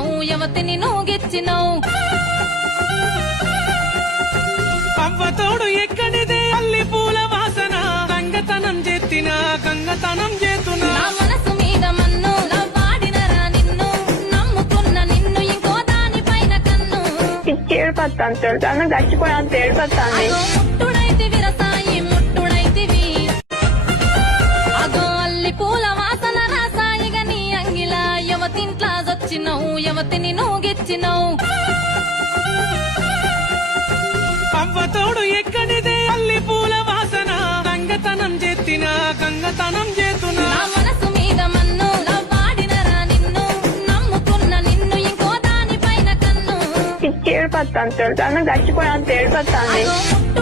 తెచ్చినవు యవతిని నువ్వు గిచ్చినవు అవ్వతోడు ఎక్కడిదే అల్లి పూల వాసన గంగతనం చేతిన గంగతనం చేతున్నా నా మనసు మీద మన్ను వాడినరా నిన్ను నమ్ముకున్న నిన్ను ఇంకో దానిపైన కన్ను ఏడుపత్తాను తెలుసా నాకు చచ్చిపోయాను ఏడుపత్తాను అగో ముట్టుడైతి విరసాయి ముట్టుడైతివి అగో అల్లి పూల వాసన రాసాయిగా నీ అంగిలా యవతింట్లా జొచ్చినవు యవతిని నువ్వు గిచ్చినవు అవ్వతోడు ఎక్కడిదే అల్లి పూల వాసన గంగతనం చేతిన గంగతనం చేతున్నా నా మనసు మీద మన్ను వాడినరా నిన్ను నమ్ముకున్న నిన్ను ఇంకో దానిపైన కన్ను ఏడుపత్తాను తెలుసా నాకు చచ్చిపోయాను ఏడుపత్తాను అగో ముట్టు